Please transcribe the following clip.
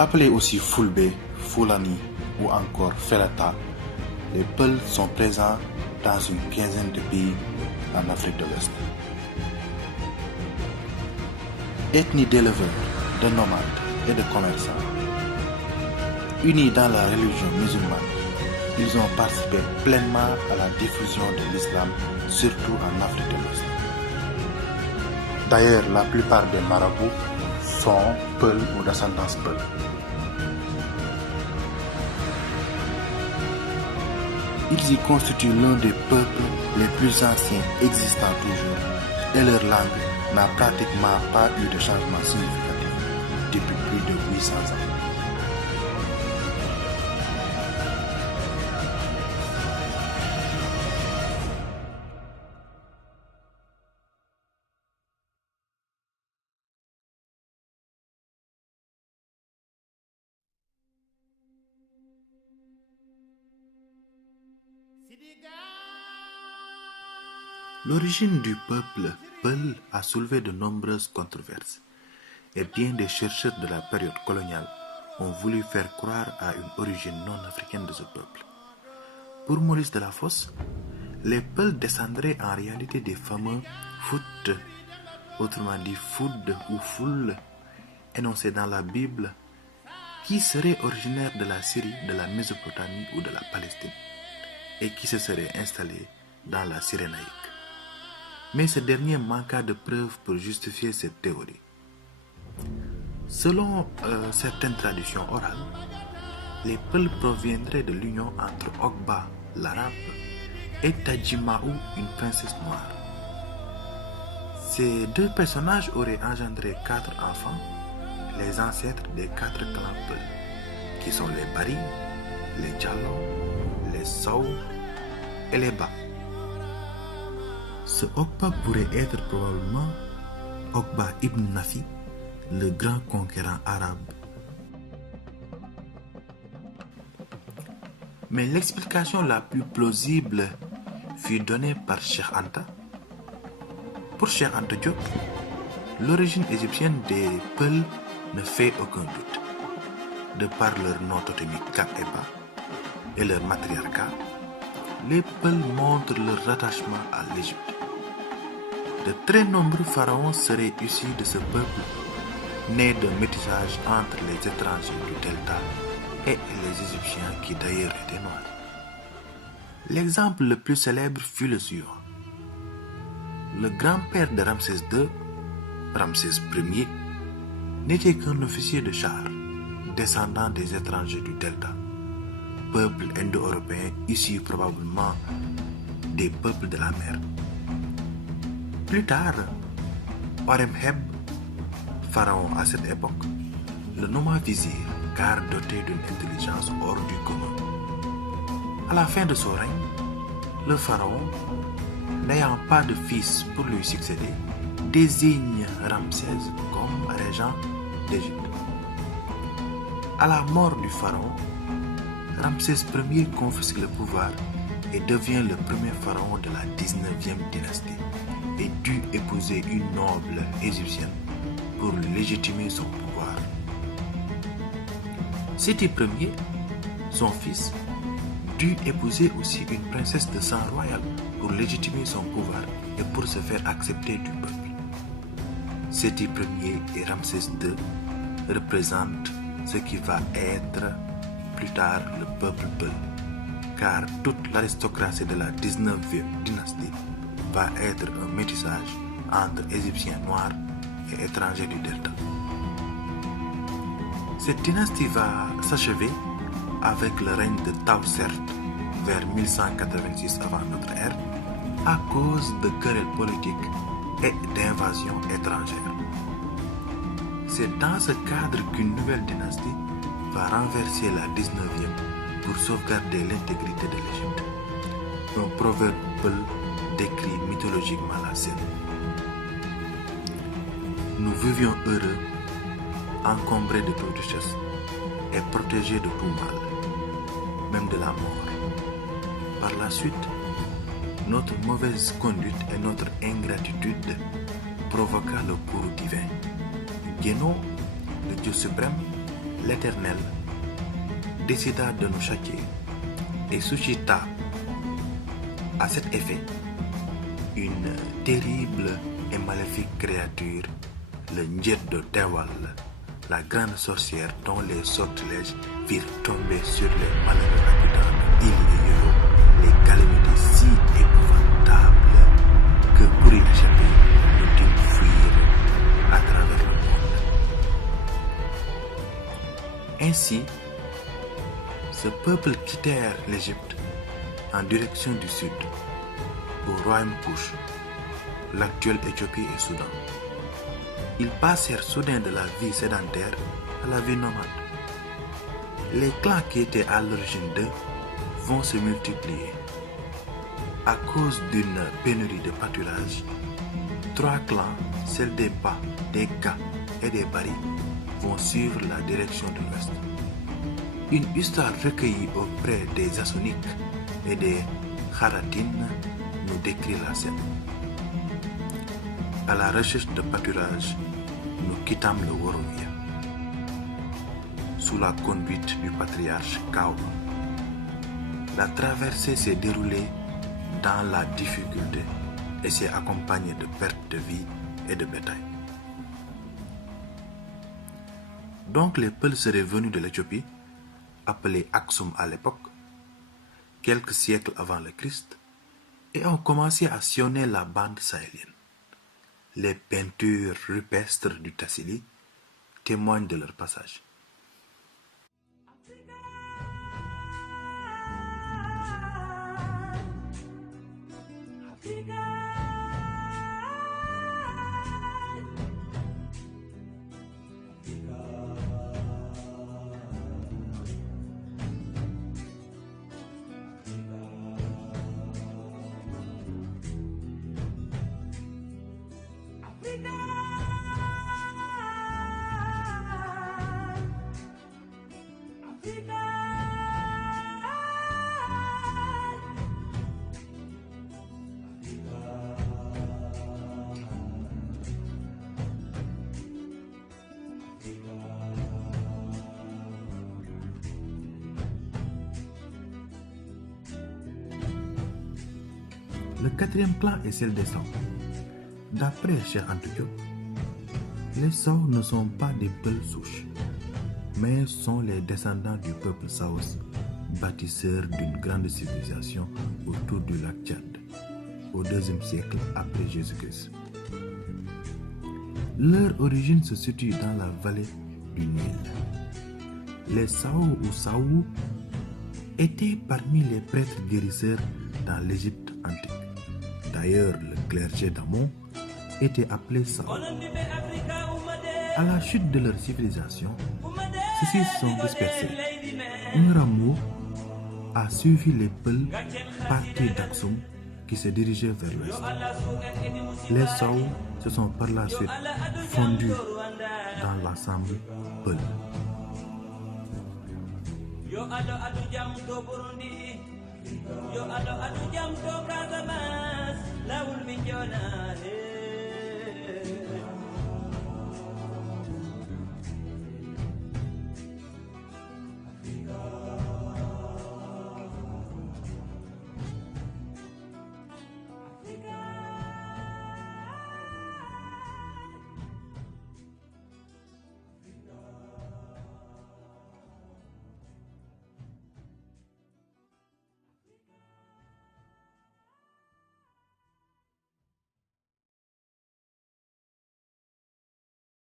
Appelés aussi Fulbe, Fulani ou encore Felata, les Peuls sont présents dans une quinzaine de pays en Afrique de l'Ouest. Ethnie d'éleveurs, de nomades et de commerçants, unis dans la religion musulmane, ils ont participé pleinement à la diffusion de l'islam, surtout en Afrique de l'Ouest. D'ailleurs, la plupart des marabouts sont Peuls ou d'ascendance Peul. Ils y constituent l'un des peuples les plus anciens existant toujours, et leur langue n'a pratiquement pas eu de changement significatif depuis plus de 800 ans. L'origine du peuple Peul a soulevé de nombreuses controverses, et bien des chercheurs de la période coloniale ont voulu faire croire à une origine non africaine de ce peuple. Pour Maurice Delafosse, les Peuls descendraient en réalité des fameux Fout, autrement dit Foud ou Foul, énoncés dans la Bible, qui seraient originaires de la Syrie, de la Mésopotamie ou de la Palestine, et qui se seraient installés dans la Cyrénaïque. Mais ce dernier manqua de preuves pour justifier cette théorie. Selon certaines traditions orales, les Peuls proviendraient de l'union entre Okba, l'arabe, et Tajimaou, une princesse noire. Ces deux personnages auraient engendré 4 enfants, les ancêtres des 4 clans Peuls, qui sont les Bari, les Diallo, les Sow et les Ba. Ce Okba pourrait être probablement Okba ibn Nafi, le grand conquérant arabe. Mais l'explication la plus plausible fut donnée par Cheikh Anta. Pour Cheikh Anta Diop, l'origine égyptienne des Peuls ne fait aucun doute. De par leur nom totémique Ka et Ba et leur matriarcat, les Peuls montrent leur rattachement à l'Égypte. De très nombreux pharaons seraient issus de ce peuple, né d'un métissage entre les étrangers du delta et les Égyptiens qui d'ailleurs étaient noirs. L'exemple le plus célèbre fut le suivant. Le grand-père de Ramsès II, Ramsès Ier, n'était qu'un officier de char, descendant des étrangers du delta, peuple indo-européen issu probablement des peuples de la mer. Plus tard, Horemheb, pharaon à cette époque, le nomma vizir car doté d'une intelligence hors du commun. À la fin de son règne, le pharaon, n'ayant pas de fils pour lui succéder, désigne Ramsès comme régent d'Égypte. À la mort du pharaon, Ramsès Ier confisque le pouvoir et devient le premier pharaon de la 19e dynastie et dut épouser une noble égyptienne pour légitimer son pouvoir. Séti Ier, son fils, dut épouser aussi une princesse de sang royal pour légitimer son pouvoir et pour se faire accepter du peuple. Séti Ier et Ramsès II représentent ce qui va être plus tard le peuple Peul, car toute l'aristocratie de la 19e dynastie va être un métissage entre Égyptiens noirs et étrangers du delta. Cette dynastie va s'achever avec le règne de Tausert vers 1186 avant notre ère à cause de querelles politiques et d'invasions étrangères. C'est dans ce cadre qu'une nouvelle dynastie va renverser la 19e pour sauvegarder l'intégrité de l'Égypte. Un proverbe Peul décrit mythologiquement la scène. Nous vivions heureux, encombrés de toute richesse et protégés de tout mal, même de la mort. Par la suite, notre mauvaise conduite et notre ingratitude provoqua le courroux divin. Guéno, le Dieu suprême, l'Éternel décida de nous châtier et suscita à cet effet une terrible et maléfique créature, le Njet de Tewal, la grande sorcière dont les sortilèges firent tomber sur les malheureux habitants de Ili et Yoyo les calamités si épouvantables que pour y échapper, nous dûmes fuir à travers le monde. Ainsi, ce peuple quittèrent l'Égypte en direction du sud, au royaume Kush, l'actuelle Éthiopie et Soudan. Ils passèrent soudain de la vie sédentaire à la vie nomade. Les clans qui étaient à l'origine d'eux vont se multiplier. À cause d'une pénurie de pâturage, 3 clans, celles des Ba, des Ga et des Bari, vont suivre la direction de l'ouest. Une histoire recueillie auprès des Assoniques et des Kharatines nous décrit la scène. À la recherche de pâturage, nous quittâmes le Worovia sous la conduite du patriarche Kaoba. La traversée s'est déroulée dans la difficulté et s'est accompagnée de pertes de vie et de bétail. Donc les Peuls seraient venus de l'Éthiopie, appelés Aksum à l'époque, quelques siècles avant le Christ, et ont commencé à sillonner la bande sahélienne. Les peintures rupestres du Tassili témoignent de leur passage. Le 4e clan est celle des Sao. D'après Cheikh Anta Diop, les Sao ne sont pas des Peuls souches, mais sont les descendants du peuple Saos, bâtisseurs d'une grande civilisation autour du lac Tchad, au 2e siècle après Jésus-Christ. Leur origine se situe dans la vallée du Nil. Les Sao ou Saou étaient parmi les prêtres guérisseurs dans l'Égypte antique. D'ailleurs, le clergé d'Amon était appelé Sao. À la chute de leur civilisation, ceux-ci sont dispersés. Un rameau a suivi les Peuls partis d'Aksum qui se dirigeaient vers l'ouest. Les Sao se sont par la suite fondus dans l'ensemble Peul. Yo ado jam to Casamance lawul mi jona